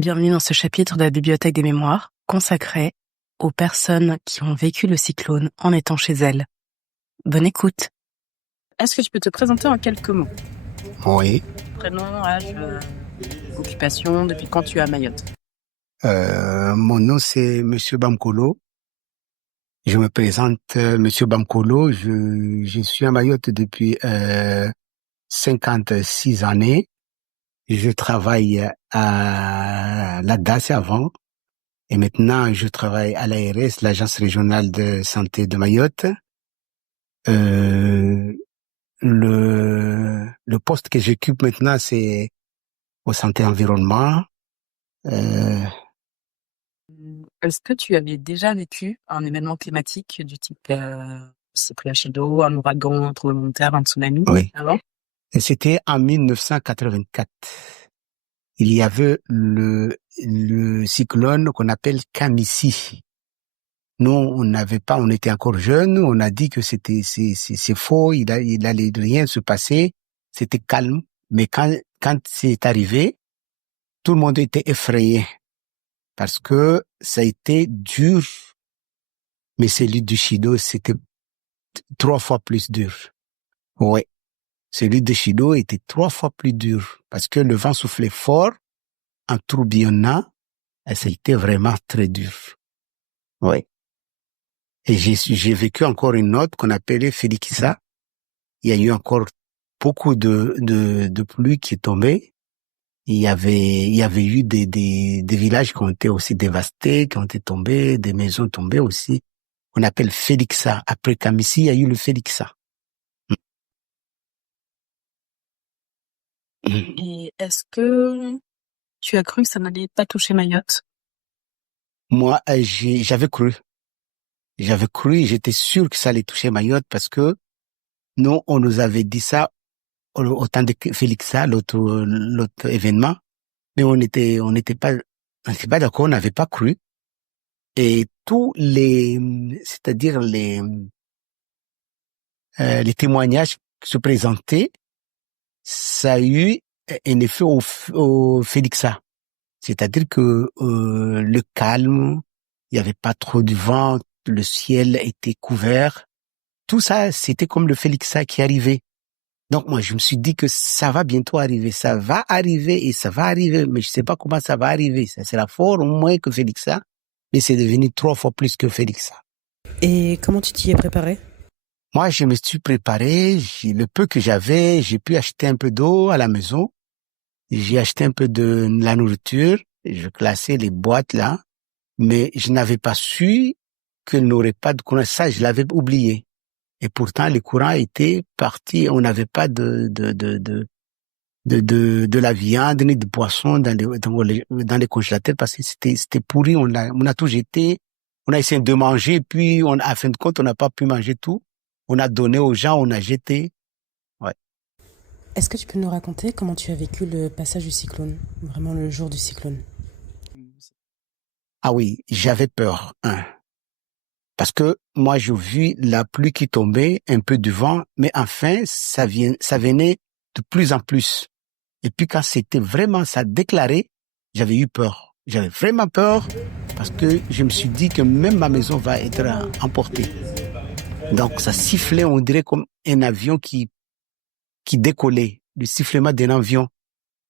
Bienvenue dans ce chapitre de la Bibliothèque des mémoires consacré aux personnes qui ont vécu le cyclone en étant chez elles. Bonne écoute. Est-ce que tu peux te présenter en quelques mots? Oui. Prénom, âge, occupation, depuis quand tu es à Mayotte? Mon nom c'est Monsieur Bamkolo. Je me présente Monsieur Bamkolo. Je suis à Mayotte depuis 56 années. Je travaille à la DAS avant et maintenant je travaille à l'ARS, l'Agence régionale de santé de Mayotte. Le poste que j'occupe maintenant c'est au santé environnement. Est-ce que tu avais déjà vécu un événement climatique du type cyclone d'eau, un ouragan, un tremblement de terre, un tsunami avant? Et c'était en 1984. Il y avait le cyclone qu'on appelle Kamissi. Nous, on était encore jeunes, on a dit que c'est faux, il allait rien se passer, c'était calme. Mais quand c'est arrivé, tout le monde était effrayé parce que ça a été dur. Mais celui du Chido, c'était 3 fois plus dur. Ouais. Celui de Chido était 3 fois plus dur parce que le vent soufflait fort, en tourbillonnant, et c'était vraiment très dur. Oui. Et j'ai vécu encore une autre qu'on appelait Felikisa. Il y a eu encore beaucoup de pluie qui est tombée. Il y avait eu des villages qui ont été aussi dévastés, qui ont été tombés, des maisons tombées aussi. On appelle Felixa. Après Kamissi, il y a eu le Felixa. Et est-ce que tu as cru que ça n'allait pas toucher Mayotte? Moi, j'avais cru. J'étais sûr que ça allait toucher Mayotte parce que nous, on nous avait dit ça au temps de Felixa, l'autre événement, mais on n'était pas d'accord, on n'avait pas cru. Et c'est-à-dire les témoignages qui se présentaient, ça a eu un effet au Felixa. C'est-à-dire que le calme, il n'y avait pas trop de vent, le ciel était couvert. Tout ça, c'était comme le Felixa qui arrivait. Donc moi, je me suis dit que ça va bientôt arriver, ça va arriver et ça va arriver, mais je sais pas comment ça va arriver. Ça sera fort au moins que Felixa, mais c'est devenu 3 fois plus que Felixa. Et comment tu t'y es préparé? Moi, je me suis préparé, le peu que j'avais, j'ai pu acheter un peu d'eau à la maison. J'ai acheté un peu de la nourriture, je classais les boîtes là, mais je n'avais pas su qu'elle n'aurait pas de courant. Ça, je l'avais oublié. Et pourtant, les courants étaient partis. On n'avait pas de la viande ni de poisson dans les congélateurs parce que c'était pourri. On a tout jeté. On a essayé de manger, puis à fin de compte, on n'a pas pu manger tout. On a donné aux gens, on a jeté. Ouais. Est-ce que tu peux nous raconter comment tu as vécu le passage du cyclone, vraiment le jour du cyclone? Ah oui, j'avais peur, hein. Parce que moi, j'ai vu la pluie qui tombait, un peu de vent, mais enfin, ça venait de plus en plus. Et puis quand ça déclaré, j'avais eu peur. J'avais vraiment peur parce que je me suis dit que même ma maison va être emportée. Donc ça sifflait, on dirait comme un avion qui décollait, le sifflement d'un avion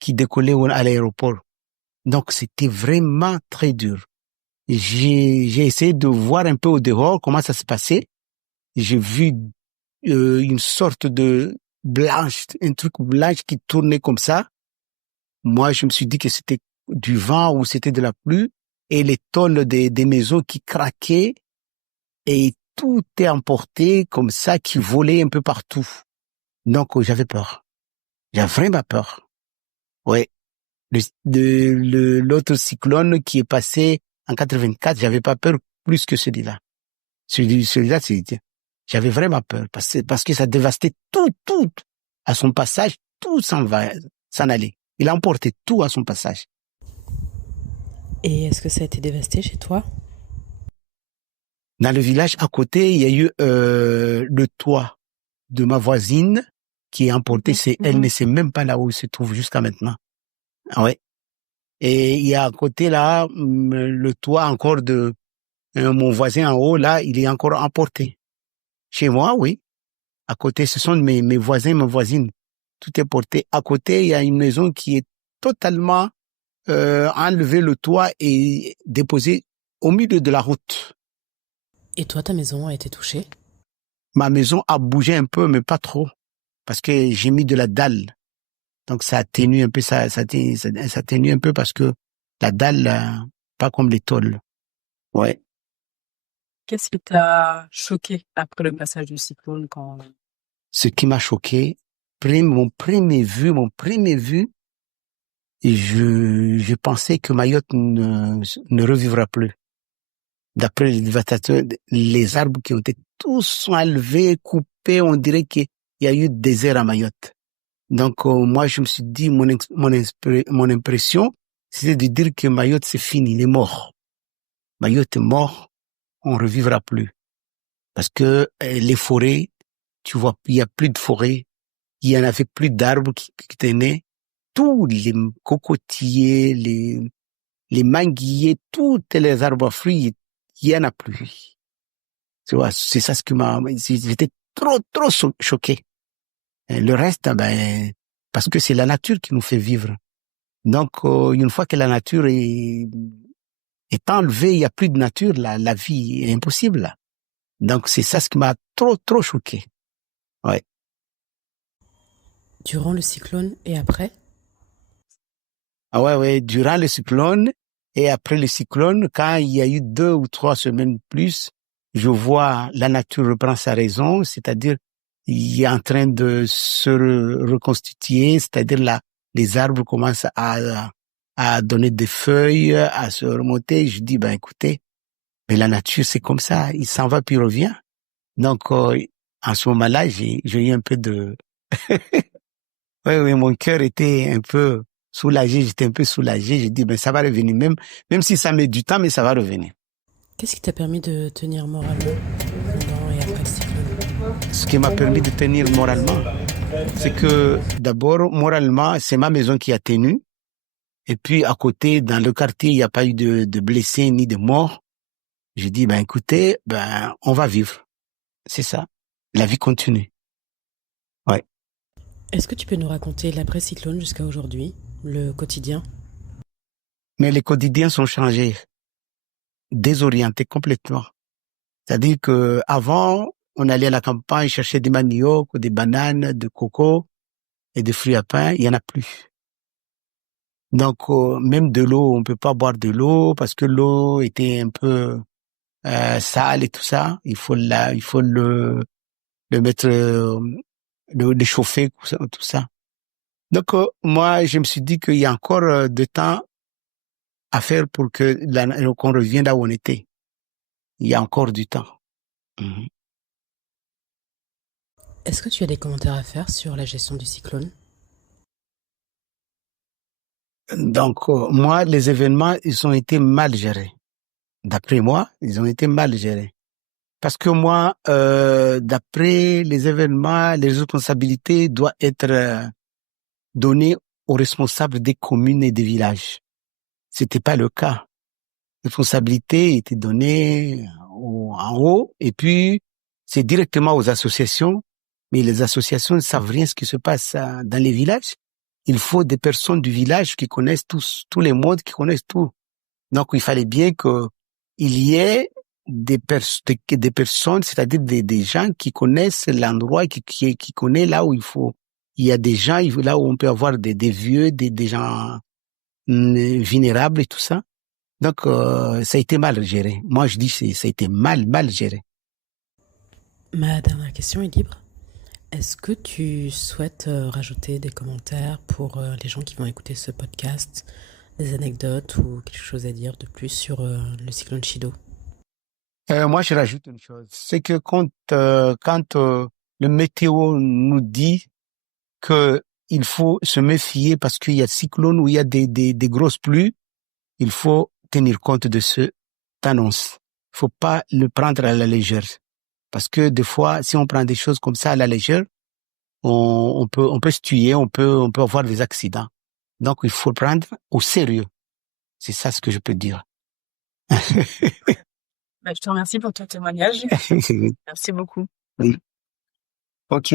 qui décollait à l'aéroport. Donc c'était vraiment très dur. J'ai essayé de voir un peu au dehors comment ça se passait. J'ai vu une sorte de un truc blanche qui tournait comme ça. Moi, je me suis dit que c'était du vent ou c'était de la pluie et les tôles des maisons qui craquaient et tout est emporté comme ça, qui volait un peu partout. Donc, j'avais peur. J'avais vraiment peur. Ouais. L'autre cyclone qui est passé en 84, j'avais pas peur plus que celui-là. Celui-là, j'avais vraiment peur parce que ça dévastait tout à son passage, tout s'en allait. Il a emporté tout à son passage. Et est-ce que ça a été dévasté chez toi? Dans le village à côté, il y a eu le toit de ma voisine qui est emporté. Elle ne sait même pas là où il se trouve jusqu'à maintenant. Ah ouais. Et il y a à côté là, le toit encore de mon voisin en haut, là, il est encore emporté. Chez moi, oui. À côté, ce sont mes voisins, mes voisines. Tout est porté. À côté, il y a une maison qui est totalement enlevé le toit et déposé au milieu de la route. Et toi, ta maison a été touchée? Ma maison a bougé un peu, mais pas trop, parce que j'ai mis de la dalle. Donc ça atténue un peu, ça atténue un peu parce que la dalle, pas comme les tôles. Ouais. Qu'est-ce qui t'a choqué après le passage du cyclone quand... Ce qui m'a choqué, mon premier vue, je pensais que Mayotte ne revivra plus. D'après les dévastateurs, les arbres qui ont été tous enlevés, coupés, on dirait qu'il y a eu désert à Mayotte. Donc moi, je me suis dit, mon impression, c'était de dire que Mayotte, c'est fini, il est mort. Mayotte est mort, on ne revivra plus. Parce que les forêts, tu vois, il n'y a plus de forêts, il n'y en avait plus d'arbres qui tenaient. Tous les cocotiers, les manguiers, tous les arbres à fruits, il n'y en a plus. Tu vois, c'est ça ce qui j'étais trop choqué. Et le reste, parce que c'est la nature qui nous fait vivre. Donc, une fois que la nature est enlevée, il n'y a plus de nature, la vie est impossible, là. Donc, c'est ça ce qui m'a trop choqué. Ouais. Durant le cyclone et après? Ah ouais, durant le cyclone et après le cyclone, quand il y a eu 2 ou 3 semaines plus, je vois la nature reprend sa raison, c'est-à-dire il est en train de se reconstituer, c'est-à-dire les arbres commencent à donner des feuilles, à se remonter. Je dis, écoutez, mais la nature c'est comme ça, il s'en va puis il revient. Donc, en ce moment-là, j'ai eu un peu de... Oui, mon cœur était un peu soulagé, j'étais un peu soulagé. J'ai dit, ça va revenir, même si ça met du temps, mais ça va revenir. Qu'est-ce qui t'a permis de tenir moralement pendant et après le cyclone? Ce qui m'a permis de tenir moralement, c'est que d'abord, moralement, c'est ma maison qui a tenu. Et puis, à côté, dans le quartier, il n'y a pas eu de blessés ni de morts. J'ai dit, écoutez, on va vivre. C'est ça. La vie continue. Ouais. Est-ce que tu peux nous raconter l'après-cyclone jusqu'à aujourd'hui, le quotidien? Mais les quotidiens sont changés, désorientés complètement. C'est-à-dire que avant, on allait à la campagne chercher des maniocs, des bananes, des coco et des fruits à pain. Il y en a plus. Donc, même de l'eau, on peut pas boire de l'eau parce que l'eau était un peu sale et tout ça. Il faut le mettre, le chauffer, tout ça. Donc, moi, je me suis dit qu'il y a encore de temps à faire pour qu'on revienne là où on était. Il y a encore du temps. Mm-hmm. Est-ce que tu as des commentaires à faire sur la gestion du cyclone? Donc, moi, les événements, ils ont été mal gérés. D'après moi, ils ont été mal gérés. Parce que moi, d'après les événements, les responsabilités doivent être données aux responsables des communes et des villages. C'était pas le cas. Les responsabilités étaient données en haut et puis c'est directement aux associations. Mais les associations ne savent rien ce qui se passe dans les villages. Il faut des personnes du village qui connaissent tous les modes, qui connaissent tout. Donc, il fallait bien qu'il y ait des personnes, c'est-à-dire des gens qui connaissent l'endroit, qui connaissent là où il faut. Il y a des gens là où on peut avoir des vieux, des gens vulnérables et tout ça. Donc, ça a été mal géré. Moi, je dis que ça a été mal géré. Ma dernière question est libre. Est-ce que tu souhaites rajouter des commentaires pour les gens qui vont écouter ce podcast, des anecdotes ou quelque chose à dire de plus sur le cyclone Chido? Moi, je rajoute une chose. C'est que quand le météo nous dit que il faut se méfier parce qu'il y a cyclone ou il y a des grosses pluies, il faut tenir compte de cette annonce. Il faut pas le prendre à la légère. Parce que des fois, si on prend des choses comme ça à la légère, on peut se tuer, on peut avoir des accidents. Donc, il faut le prendre au sérieux. C'est ça ce que je peux dire. Bah, je te remercie pour ton témoignage. Merci beaucoup. Oui. Ok.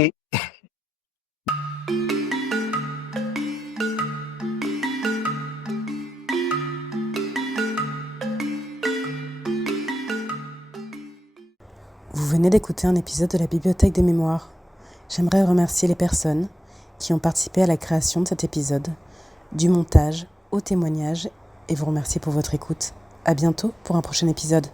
Vous venez d'écouter un épisode de la Bibliothèque des Mémoires. J'aimerais remercier les personnes qui ont participé à la création de cet épisode, du montage au témoignage, et vous remercier pour votre écoute. À bientôt pour un prochain épisode.